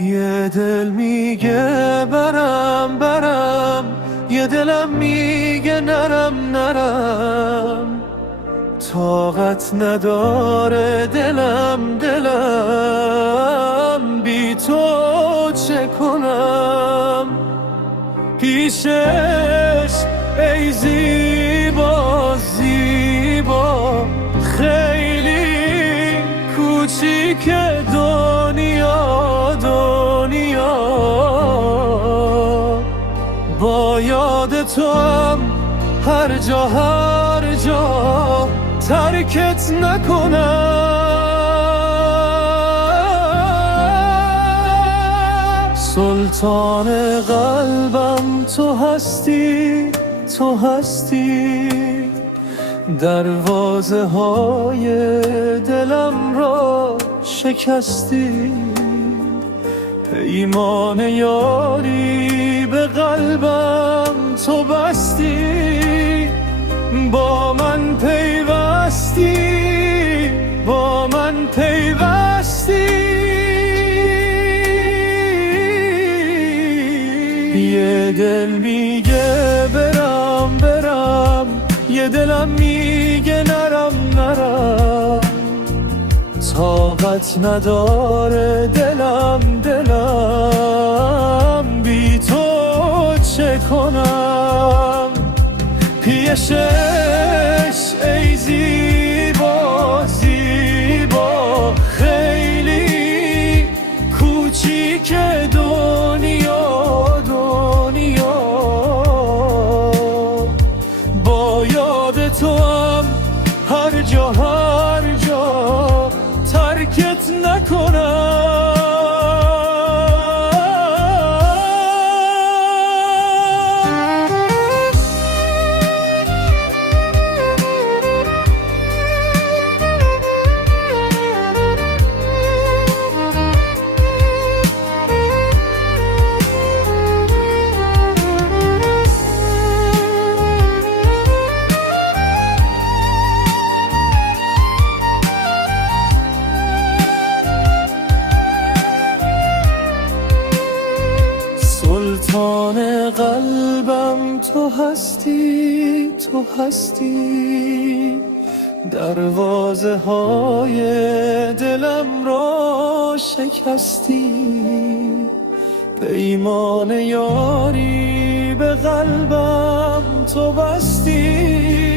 یه دل میگه برم برم، یه دلم میگه نرم نرم. طاقت نداره دلم بی تو چه کنم؟ پیشش ای زیبا زیبا، خیلی کوچیک دنیا دنیا. با یاد تو هم هر جا هر جا ترکت نکنم. سلطان قلبم تو هستی، تو هستی. دروازه های دلم را شکستی. پیمان یاری به قلبم تو بستی. با من پیوستی، با من پیوستی. یه دل میگه برم برم، یه دلم میگه نرم نرم. طاقت نداره دلم بی تو چه کنم؟ پیشش ای زیبا زیبا، خیلی کوچیک دنیا دنیا. با یاد تو هم هر جا هر جا ترکت نکنم. سلطان قلبم تو هستی، تو هستی. دروازه های دلم را شکستی. پیمان یاری به قلبم تو بستی.